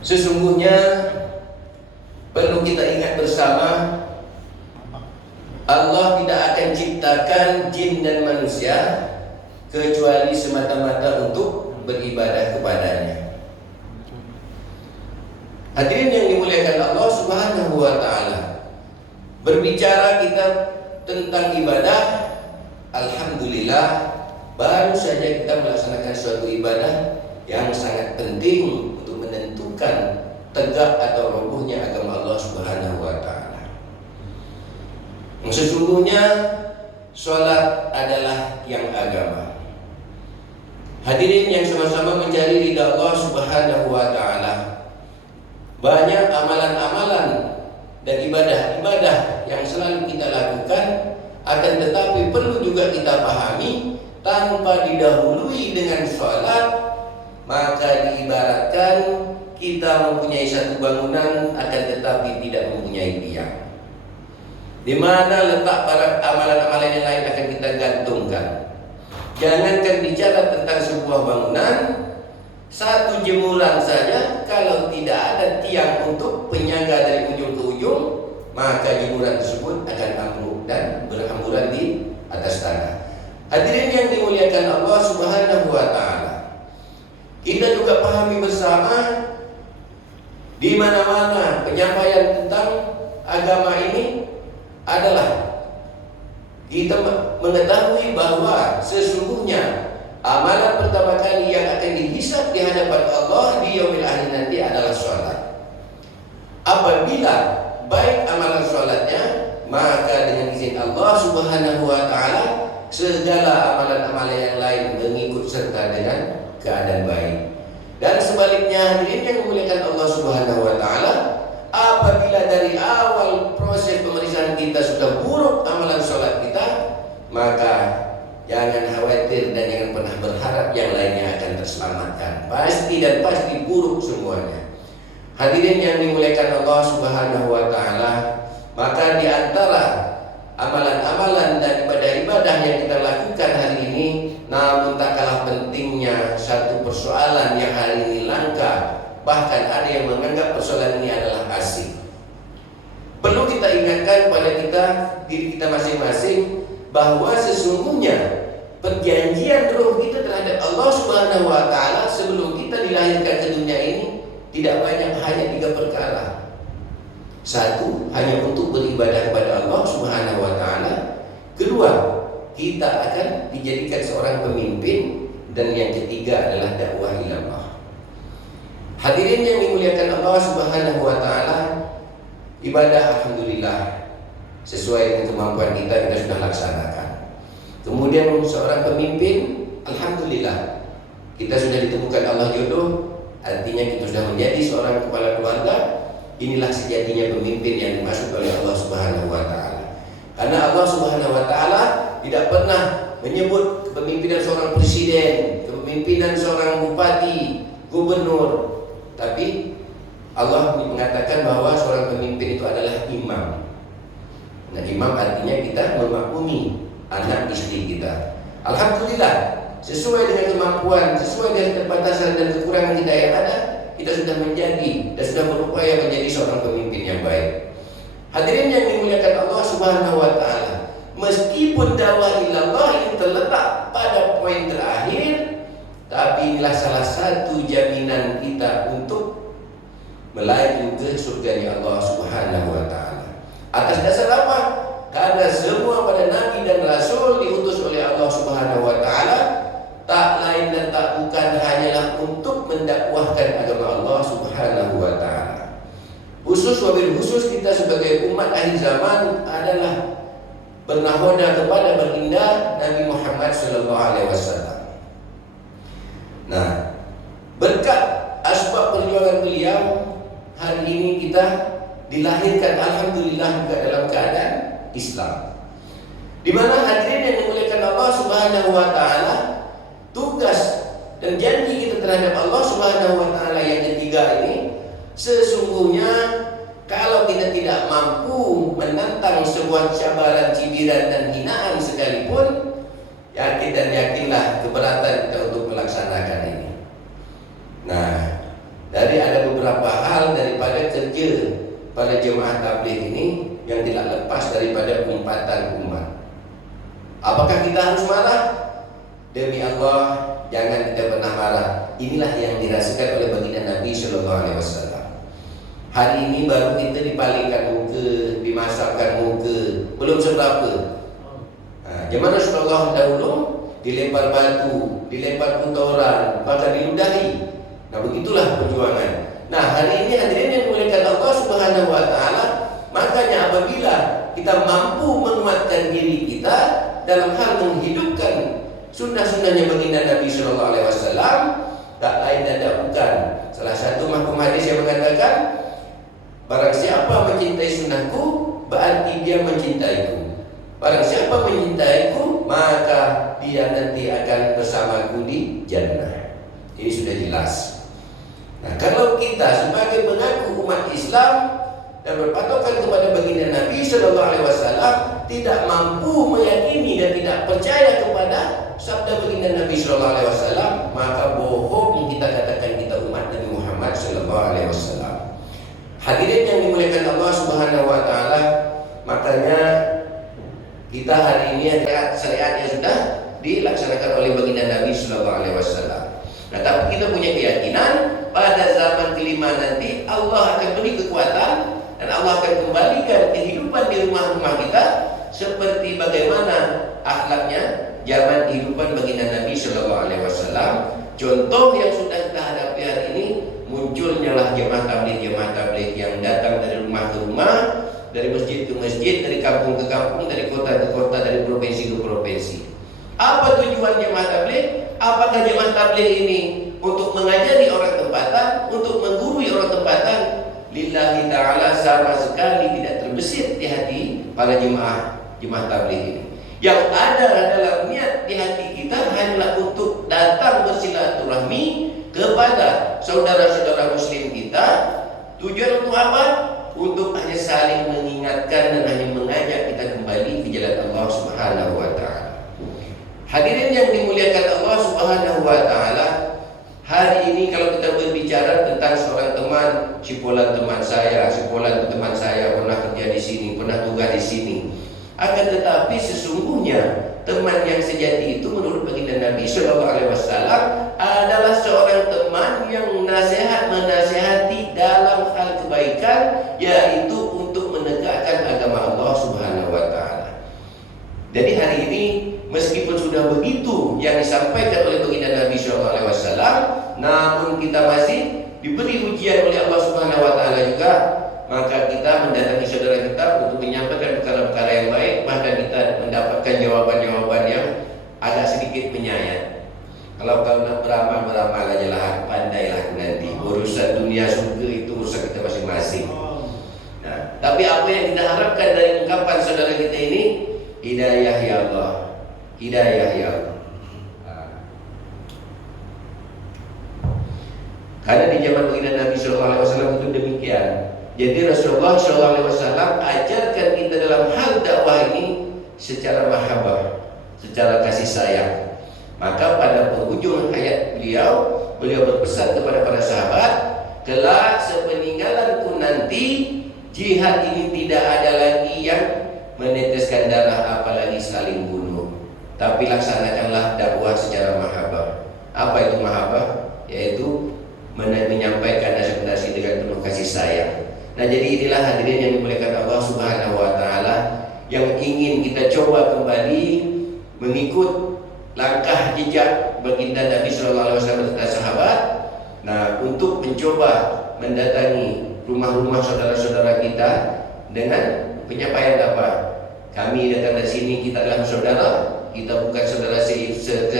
Sesungguhnya perlu kita ingat bersama, Allah tidak akan ciptakan jin dan manusia kecuali semata-mata untuk beribadah kepadanya. Hadirin yang dimuliakan Allah Subhanahu wa ta'ala, berbicara kita tentang ibadah, alhamdulillah baru saja kita melaksanakan suatu ibadah yang sangat penting untuk menentukan tegak atau robohnya agama Allah Subhanahu wa ta'ala. Sesungguhnya sholat adalah yang agama. Hadirin yang sama-sama mencari ridha Allah Subhanahu wa ta'ala, banyak amalan-amalan dan ibadah-ibadah yang selalu kita lakukan, akan tetapi perlu juga kita pahami, tanpa didahului dengan sholat, maka diibaratkan kita mempunyai satu bangunan akan tetapi tidak mempunyai tiang. Di mana letak para amalan-amalan yang lain akan kita gantungkan? Jangankan bicara tentang sebuah bangunan, satu jemuran saja kalau tidak ada tiang untuk penyangga dari ujung ke ujung, maka jemuran tersebut akan ambruk dan berhamburan di atas tanah. Hadirin yang dimuliakan Allah Subhanahu wa ta'ala, kita juga pahami bersama, di mana-mana penyampaian tentang agama ini adalah kita mengetahui bahwa sesungguhnya amalan pertama kali yang akan dihisab di hadapan Allah di yaumil akhir nanti adalah sholat. Apabila baik amalan sholatnya, maka dengan izin Allah Subhanahu wa ta'ala segala amalan-amalan yang lain mengikut serta dengan keadaan baik. Dan sebaliknya, hadirin yang memuliakan Allah Subhanahu wa ta'ala, apabila dari awal proses pemeriksaan kita sudah buruk amalan sholat kita, maka jangan khawatir dan jangan pernah berharap yang lainnya akan terselamatkan. Pasti dan pasti buruk semuanya. Hadirin yang dimuliakan Allah Subhanahu wa ta'ala, maka di antara amalan-amalan dan ibadah-ibadah yang kita lakukan hari ini, namun tak kalah pentingnya satu persoalan yang hari ini langka, bahkan ada yang menganggap persoalan ini adalah asing. Perlu kita ingatkan pada diri kita masing-masing bahwa sesungguhnya perjanjian roh kita terhadap Allah Subhanahu wa ta'ala sebelum kita dilahirkan ke dunia ini tidak banyak, hanya 3 perkara. Satu, hanya untuk beribadah kepada Allah Subhanahu wa ta'ala. Kedua, kita akan dijadikan seorang pemimpin. Dan yang ketiga adalah dakwah ilallah. Hadirin yang dimuliakan Allah Subhanahu wa ta'ala, ibadah alhamdulillah sesuai dengan kemampuan kita sudah laksanakan. Kemudian seorang pemimpin, alhamdulillah kita sudah ditemukan Allah jodoh, artinya kita sudah menjadi seorang kepala keluarga. Inilah sejatinya pemimpin yang dimaksud oleh Allah Subhanahu wa ta'ala. Karena Allah Subhanahu wa ta'ala tidak pernah menyebut kepemimpinan seorang presiden, kepemimpinan seorang bupati, gubernur, tapi Allah mengatakan bahwa seorang pemimpin itu adalah imam. Nah, imam artinya kita memaklumi anak istri kita. Alhamdulillah, sesuai dengan kemampuan, sesuai dengan keterbatasan dan kekurangan kita yang ada, kita sudah menjadi dan sudah berupaya menjadi seorang pemimpin yang baik. Hadirin yang dimuliakan Allah Subhanahu wa ta'ala, meskipun dakwah ilallah ini terletak pada poin terakhir, tapi inilah salah satu jaminan kita untuk melaju ke surga Allah Subhanahu wa ta'ala. Atas dasar apa? Karena semua pada nabi dan rasul diutus oleh Allah Subhanahu wa ta'ala, tak lain dan tak bukan hanyalah untuk mendakwahkan agama Allah Subhanahu wa ta'ala. Khusus wabil khusus kita sebagai umat akhir zaman adalah bernahoda kepada baginda Nabi Muhammad sallallahu alaihi wasallam. Nah, berkat asbab perjuangan beliau, hari ini kita dilahirkan alhamdulillah juga dalam keadaan Islam. Di mana hadirin yang dimuliakan Allah Subhanahu wa ta'ala, tugas dan janji kita terhadap Allah Subhanahu wa ta'ala yang ketiga ini, sesungguhnya kalau kita tidak mampu menentang sebuah cabaran, cibiran dan hinaan sekalipun, yakin dan yakinlah keberatan kita untuk melaksanakan ini. Nah, dari ada beberapa beberapa hal daripada kerja pada jemaah tabligh ini yang tidak lepas daripada umpatan umat. Apakah kita harus marah? Demi Allah, jangan kita pernah marah. Inilah yang dirasakan oleh baginda Nabi Shallallahu Alaihi Wasallam. Hari ini baru kita dipalingkan muka, dimasakkan muka, belum seberapa. Zaman Rasulullah dahulu dilempar batu, dilempar kotoran, bahkan diludahi. Nah, begitulah perjuangan. Nah, hari ini hadirin yang dimuliakan Allah Subhanahu wa taala, makanya apabila kita mampu menguatkan diri kita dalam hal menghidupkan sunnah-sunnahnya baginda Nabi Sallallahu Alaihi Wasallam, tak lain dan tak bukan. Salah satu mahkum hadis yang mengatakan, barang siapa mencintai sunnahku, berarti dia mencintaiku. Barang siapa mencintaiku, maka dia nanti akan bersamaku di jannah. Ini sudah jelas. Nah, kalau kita sebagai mengaku umat Islam dan berpatokan kepada baginda Nabi Sallallahu Alaihi Wasallam tidak mampu meyakini dan tidak percaya kepada sabda baginda Nabi Sallallahu Alaihi Wasallam, maka bohong kita katakan kita umat Nabi Muhammad Sallallahu Alaihi Wasallam. Hadirin yang dimuliakan Allah Subhanahu Wa Taala, makanya kita hari ini syariat yang sudah dilaksanakan oleh baginda Nabi Sallallahu Alaihi Wasallam. Nah, tapi kita punya keyakinan pada zaman kelima nanti Allah akan beri kekuatan dan Allah akan kembalikan kehidupan di rumah-rumah kita seperti bagaimana akhlaknya zaman kehidupan baginda Nabi Sallallahu Alaihi Wasallam. Contoh yang sudah kita hadapi hari ini, munculnya lah jemaah tabligh yang datang dari rumah ke rumah, dari masjid ke masjid, dari kampung ke kampung, dari kota ke kota, dari provinsi ke provinsi. Apa tujuan jemaah tabligh? Apakah jemaah tabligh ini untuk mengajari orang tempatan, untuk menggurui orang tempatan? Lillahi ta'ala sama sekali tidak terbesit di hati para jemaah tabligh ini. Yang ada dalam niat di hati kita hanyalah untuk datang bersilaturahmi kepada saudara-saudara muslim kita. Tujuan untuk apa? Untuk hanya saling mengingatkan dan hanya mengajak kita kembali ke jalan Allah Subhanahu wa taala. Hadirin yang dimuliakan Allah Subhanahu wa taala, hari ini kalau kita berbicara tentang seorang teman, si fulan teman saya pernah kerja di sini, pernah tugas di sini. Akan tetapi sesungguhnya teman yang sejati itu menurut baginda Nabi Sallallahu Alaihi Wasallam adalah seorang teman yang menasehati dalam hal kebaikan, yaitu untuk menegakkan agama Allah Subhanahu wa taala. Jadi hari ini meskipun sudah begitu yang disampaikan oleh baginda Nabi Sallallahu Alaihi Wasallam, namun kita masih diberi ujian oleh Allah Subhanahu wa taala juga. Maka kita mendatangi saudara kita untuk menyampaikan perkara-perkara yang baik, bahkan kita mendapatkan jawaban-jawaban yang agak sedikit menyayat. Kalau kau nak beramal aja lah, pandailah nanti. Urusan dunia surga itu urusan kita masing-masing. Nah, tapi apa yang kita harapkan dari ungkapan saudara kita ini, hidayah ya Allah, hidayah ya Allah. Karena di zaman baginda Nabi Sallallahu Alaihi Wasallam itu demikian. Jadi Rasulullah SAW ajarkan kita dalam hal dakwah ini secara mahabbah, secara kasih sayang. Maka pada penghujung hayat beliau berpesan kepada para sahabat, kelak sepeninggalanku nanti jihad ini tidak ada lagi yang meneteskan darah apalagi saling bunuh, tapi laksanakanlah dakwah secara mahabbah. Apa itu mahabbah? Yaitu menyampaikan nasihat dengan penuh kasih sayang. Nah, jadi inilah hadirin yang dimuliakan Allah Subhanahu wa taala, yang ingin kita coba kembali mengikut langkah jejak baginda Nabi Sallallahu Alaihi Wasallam dan sahabat. Nah, untuk mencoba mendatangi rumah-rumah saudara-saudara kita dengan penyampaian apa? Kami datang dari sini, kita adalah saudara, kita bukan saudara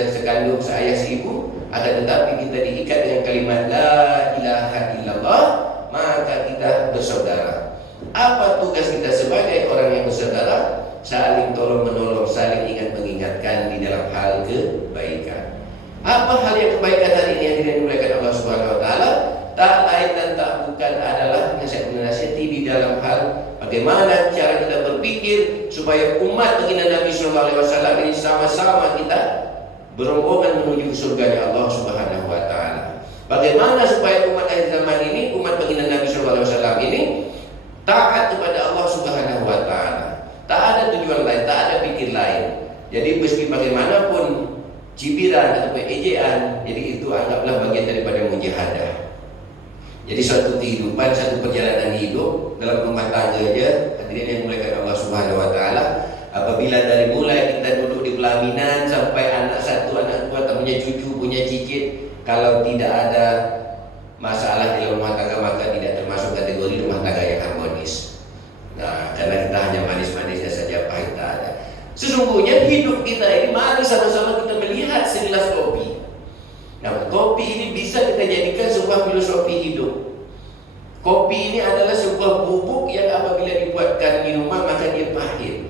sekandung, seayah, seibu, akan tetapi kita diikat dengan kalimat la ilaha illallah, maka kita bersaudara. Apa tugas kita sebagai orang yang bersaudara? Saling tolong menolong, saling ingat mengingatkan di dalam hal kebaikan. Apa hal yang kebaikan hari ini yang dimuliakan Allah Subhanahu wa taala? Tak lain dan tak bukan adalah nasihat-nasihati di dalam hal bagaimana cara kita berpikir supaya umat baginda Nabi Sallallahu Alaihi Wasallam ini sama-sama kita berombongan menuju ke surganya Allah Subhanahu wa taala. Bagaimana supaya umat akhir zaman ini, umat Jadi meski bagaimanapun cibiran atau ejaan, jadi itu anggaplah bagian daripada mujahadah. Jadi suatu kehidupan, satu perjalanan hidup dalam rumah tangga aja, hadirin yang dimuliakan Allah Subhanahu wa taala, apabila dari mulai kita duduk di pelaminan sampai anak satu, anak dua, punya cucu, punya cicit, kalau tidak ada masalah di rumah tangga maka tidak termasuk kategori rumah tangga yang harmonis. Nah, karena kita hanya manis-manisnya saja, pahit tak ada. Sesungguhnya hidup kita ini, mari sama-sama kita melihat segelas kopi. Nah, kopi ini bisa kita jadikan sebuah filosofi hidup. Kopi ini adalah sebuah bubuk yang apabila dibuatkan di rumah maka dia pahit.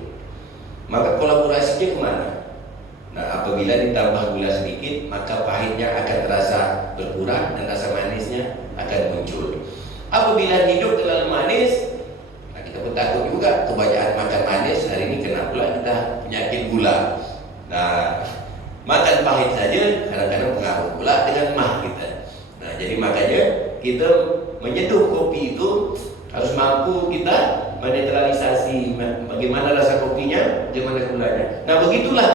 Maka kolaborasinya kemana? Nah, apabila ditambah gula sedikit maka pahitnya akan terasa berkurang dan rasa manisnya akan muncul. Apabila hidup terlalu manis, nah kita pun takut juga kebanyakan makan manis. Hari ini kena pula kita penyakit gula. Nah, makan pahit saja kadang-kadang pengaruh pula dengan mah kita. Nah, jadi makanya kita menyeduh kopi itu harus mampu kita menetralisasi bagaimana rasa kopinya, bagaimana gulanya. Nah, begitulah